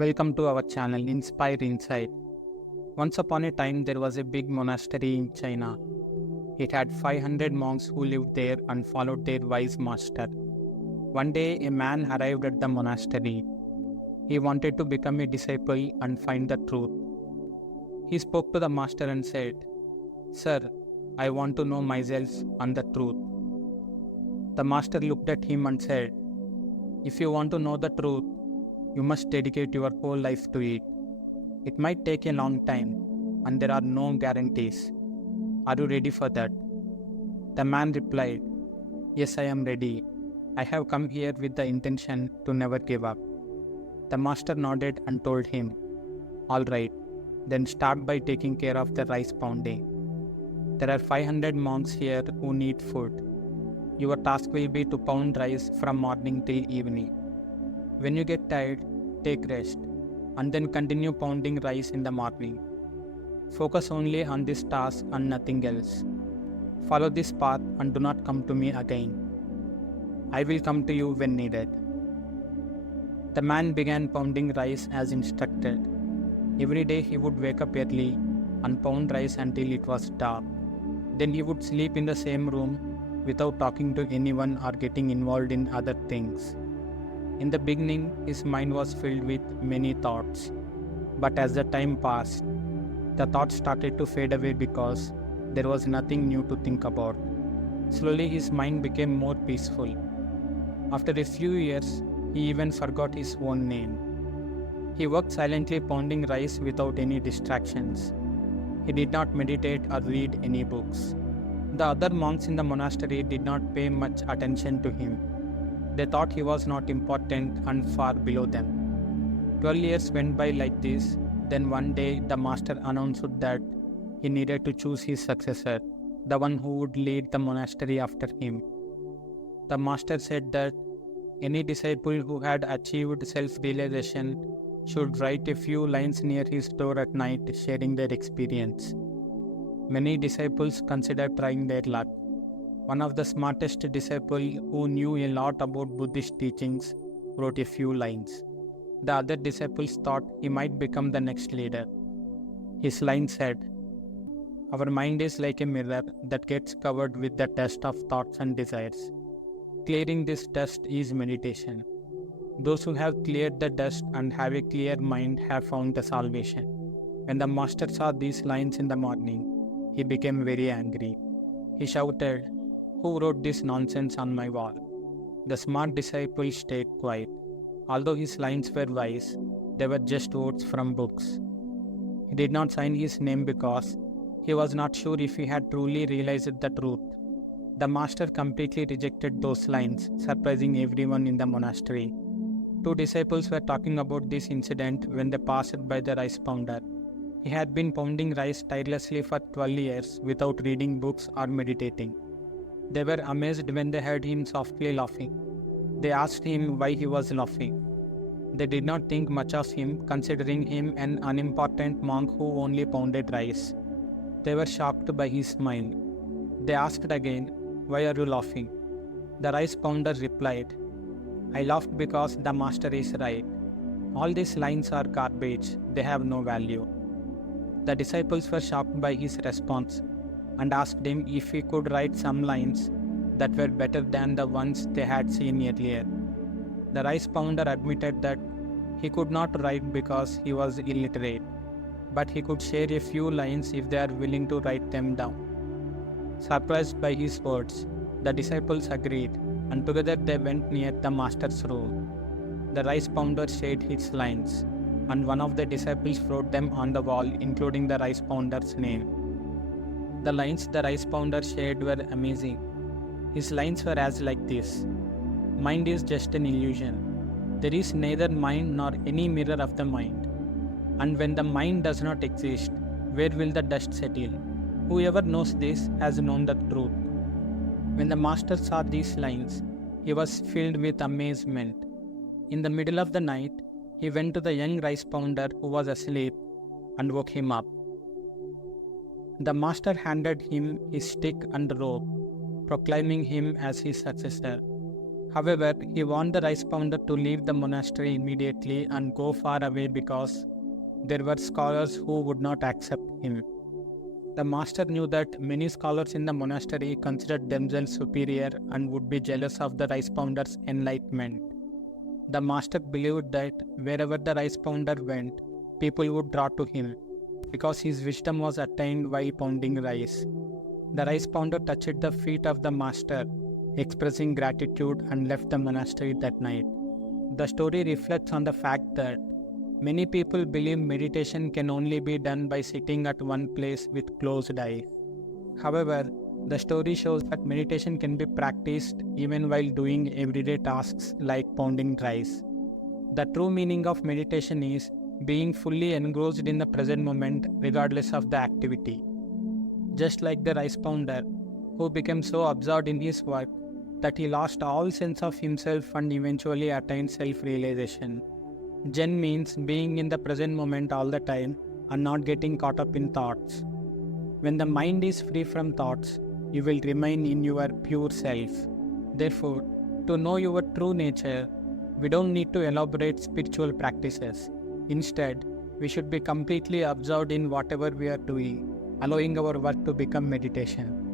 Welcome to our channel Inspire Insight. Once upon a time, there was a big monastery in China. It had 500 monks who lived there and followed their wise master. One day, a man arrived at the monastery. He wanted to become a disciple and find the truth. He spoke to the master and said, "Sir, I want to know myself and the truth." The master looked at him and said, "If you want to know the truth, you must dedicate your whole life to it. It might take a long time, and there are no guarantees. Are you ready for that?" The man replied, "Yes, I am ready. I have come here with the intention to never give up." The master nodded and told him, "All right, then start by taking care of the rice pounding. There are 500 monks here who need food. Your task will be to pound rice from morning till evening. When you get tired, take rest, and then continue pounding rice in the morning. Focus only on this task and nothing else. Follow this path and do not come to me again. I will come to you when needed." The man began pounding rice as instructed. Every day he would wake up early and pound rice until it was dark. Then he would sleep in the same room without talking to anyone or getting involved in other things. In the beginning, his mind was filled with many thoughts, but as the time passed, the thoughts started to fade away because there was nothing new to think about. Slowly, his mind became more peaceful. After a few years, he even forgot his own name. He worked silently pounding rice without any distractions. He did not meditate or read any books. The other monks in the monastery did not pay much attention to him. They thought he was not important and far below them. 12 years went by like this. Then one day the master announced that he needed to choose his successor, the one who would lead the monastery after him. The master said that any disciple who had achieved self-realization should write a few lines near his door at night sharing their experience. Many disciples considered trying their luck. One of the smartest disciples who knew a lot about Buddhist teachings wrote a few lines. The other disciples thought he might become the next leader. His line said, "Our mind is like a mirror that gets covered with the dust of thoughts and desires. Clearing this dust is meditation. Those who have cleared the dust and have a clear mind have found the salvation." When the master saw these lines in the morning, he became very angry. He shouted, "Who wrote this nonsense on my wall?" The smart disciple stayed quiet. Although his lines were wise, they were just words from books. He did not sign his name because he was not sure if he had truly realized the truth. The master completely rejected those lines, surprising everyone in the monastery. Two disciples were talking about this incident when they passed by the rice pounder. He had been pounding rice tirelessly for 12 years without reading books or meditating. They were amazed when they heard him softly laughing. They asked him why he was laughing. They did not think much of him, considering him an unimportant monk who only pounded rice. They were shocked by his smile. They asked again, "Why are you laughing?" The rice pounder replied, "I laughed because the master is right. All these lines are garbage, they have no value." The disciples were shocked by his response and asked him if he could write some lines that were better than the ones they had seen earlier. The rice pounder admitted that he could not write because he was illiterate, but he could share a few lines if they are willing to write them down. Surprised by his words, the disciples agreed, and together they went near the master's room. The rice pounder shared his lines, and one of the disciples wrote them on the wall, including the rice pounder's name. The lines the rice pounder shared were amazing. His lines were as like this: "Mind is just an illusion. There is neither mind nor any mirror of the mind. And when the mind does not exist, where will the dust settle? Whoever knows this has known the truth." When the master saw these lines, he was filled with amazement. In the middle of the night, he went to the young rice pounder who was asleep and woke him up. The master handed him his stick and rope, proclaiming him as his successor. However, he warned the rice pounder to leave the monastery immediately and go far away because there were scholars who would not accept him. The master knew that many scholars in the monastery considered themselves superior and would be jealous of the rice pounder's enlightenment. The master believed that wherever the rice pounder went, people would draw to him, because his wisdom was attained while pounding rice. The rice pounder touched the feet of the master, expressing gratitude, and left the monastery that night. The story reflects on the fact that many people believe meditation can only be done by sitting at one place with closed eyes. However, the story shows that meditation can be practiced even while doing everyday tasks like pounding rice. The true meaning of meditation is being fully engrossed in the present moment regardless of the activity. Just like the rice pounder, who became so absorbed in his work that he lost all sense of himself and eventually attained self-realization. Zen means being in the present moment all the time and not getting caught up in thoughts. When the mind is free from thoughts, you will remain in your pure self. Therefore, to know your true nature, we don't need to elaborate spiritual practices. Instead, we should be completely absorbed in whatever we are doing, allowing our work to become meditation.